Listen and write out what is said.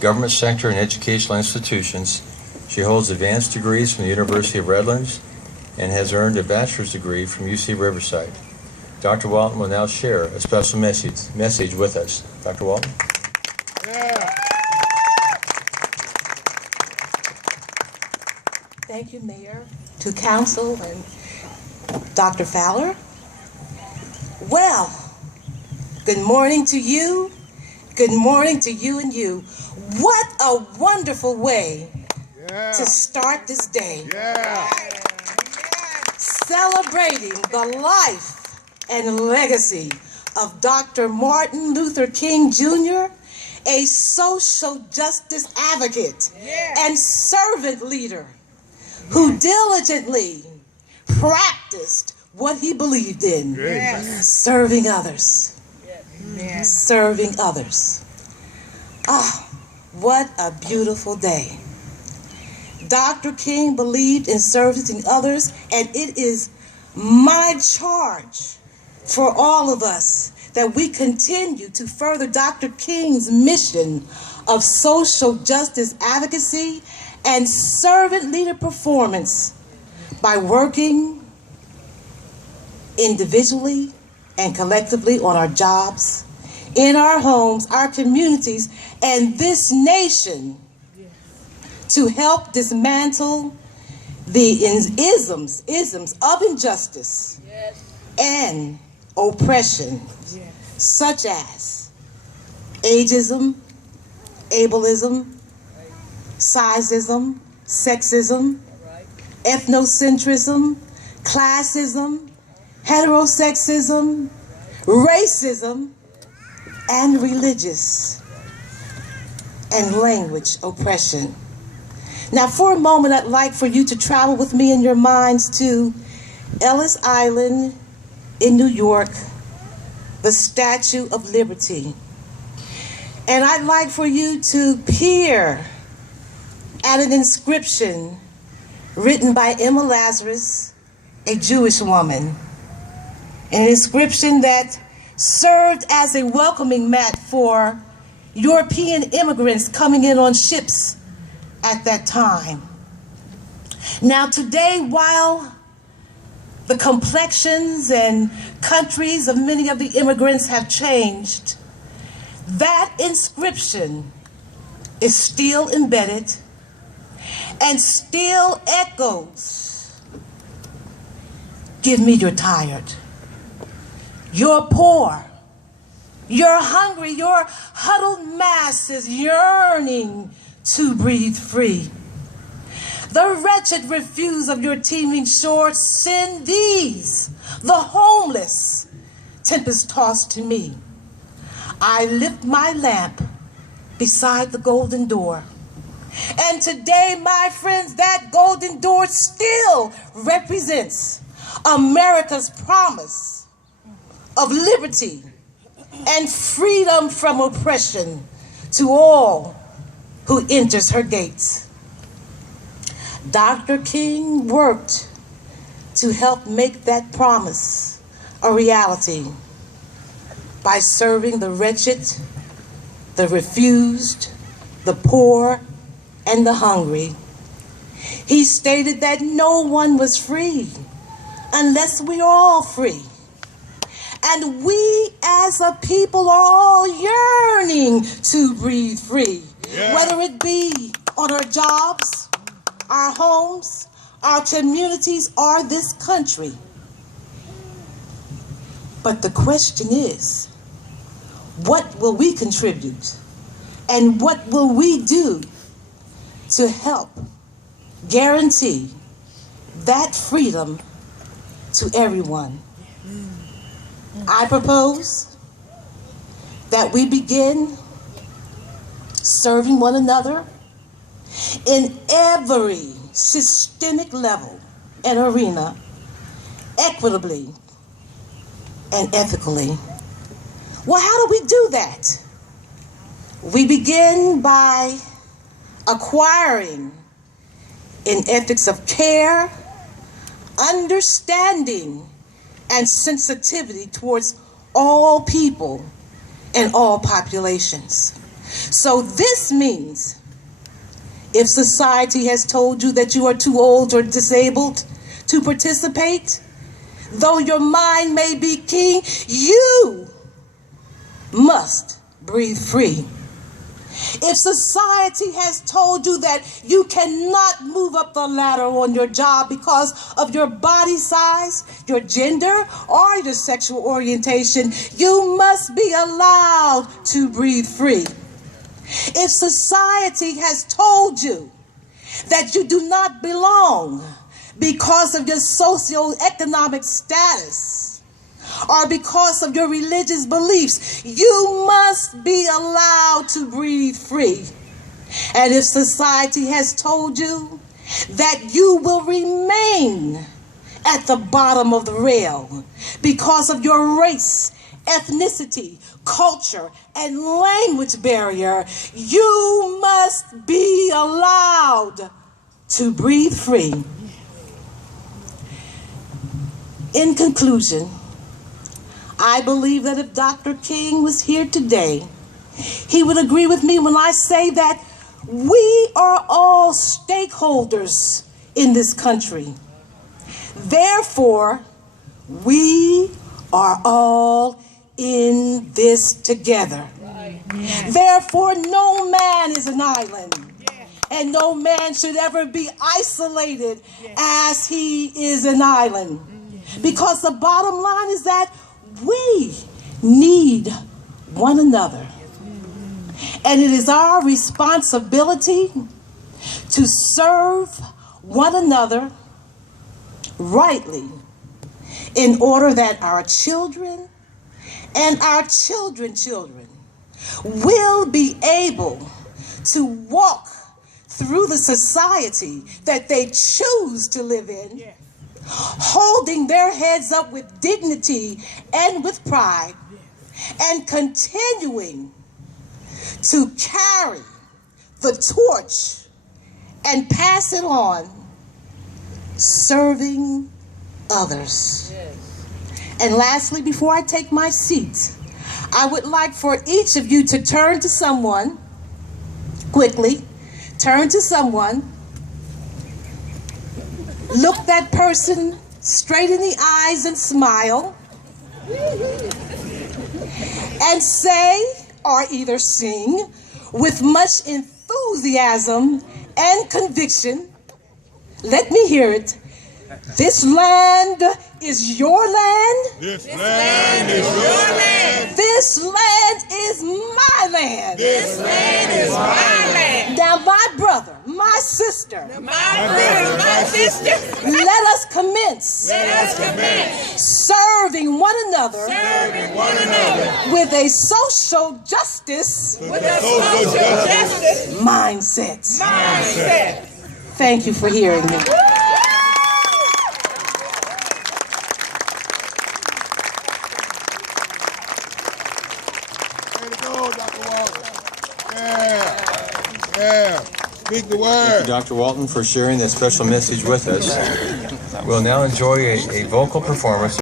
government sector, and educational institutions. She holds advanced degrees from the University of Redlands and has earned a bachelor's degree from UC Riverside. Dr. Walton will now share a special message with us. Dr. Walton? Yeah. Thank you, Mayor, to Council, and Dr. Fowler. Well, good morning to you. Good morning to you and you. What a wonderful way to start this day. Celebrating the life and legacy of Dr. Martin Luther King Jr., a social justice advocate and servant leader who diligently practiced what he believed in, serving others. Serving others. Ah, what a beautiful day. Dr. King believed in serving others, and it is my charge for all of us that we continue to further Dr. King's mission of social justice advocacy and servant leader performance by working individually and collectively on our jobs, in our homes, our communities, and this nation to help dismantle the isms of injustice and oppression, such as ageism, ableism, sizeism, sexism, ethnocentrism, classism, heterosexism, racism, and religious and language oppression. Now, for a moment, I'd like for you to travel with me in your minds to Ellis Island in New York, the Statue of Liberty. And I'd like for you to peer at an inscription written by Emma Lazarus, a Jewish woman. An inscription that served as a welcoming mat for European immigrants coming in on ships at that time. Now today, while the complexions and countries of many of the immigrants have changed, that inscription is still embedded and still echoes. Give me your tired, you're poor, you're hungry, your huddled masses yearning to breathe free. The wretched refuse of your teeming shore, send these, the homeless, tempest-tossed to me. I lift my lamp beside the golden door. And today, my friends, that golden door still represents America's promise of liberty and freedom from oppression to all who enters her gates. Dr. King worked to help make that promise a reality by serving the wretched, the refused, the poor, and the hungry. He stated that no one was free unless we are all free. And we as a people are all yearning to breathe free, whether it be on our jobs, our homes, our communities, or this country. But the question is, what will we contribute? And what will we do to help guarantee that freedom to everyone? I propose that we begin serving one another in every systemic level and arena, equitably and ethically. Well, how do we do that? We begin by acquiring an ethics of care, understanding, and sensitivity towards all people and all populations. So this means if society has told you that you are too old or disabled to participate, though your mind may be keen, you must breathe free. If society has told you that you cannot move up the ladder on your job because of your body size, your gender, or your sexual orientation, you must be allowed to breathe free. If society has told you that you do not belong because of your socioeconomic status, or because of your religious beliefs, you must be allowed to breathe free. And if society has told you that you will remain at the bottom of the rail because of your race, ethnicity, culture, and language barrier, you must be allowed to breathe free. In conclusion, I believe that if Dr. King was here today, he would agree with me when I say that we are all stakeholders in this country. Therefore, we are all in this together. Therefore, no man is an island, and no man should ever be isolated as he is an island. Because the bottom line is that we need one another. And it is our responsibility to serve one another rightly in order that our children and our children's children will be able to walk through the society that they choose to live in, holding their heads up with dignity and with pride, and continuing to carry the torch and pass it on, serving others. And lastly, before I take my seat, I would like for each of you to turn to someone, quickly, turn to someone, look that person straight in the eyes and smile, and say, or either sing, with much enthusiasm and conviction, let me hear it, this land is your land. This land is your land. This land is my land. This land is my land. Now, my brother, my sister, My sister. let us commence Let us commence serving one another serving one another with a social justice with a social justice mindset. mindset. Thank you for hearing me. Way to go, Dr. Walton. Yeah. Speak the Thank word. you, Dr. Walton, for sharing that special message with us. We'll now enjoy a vocal performance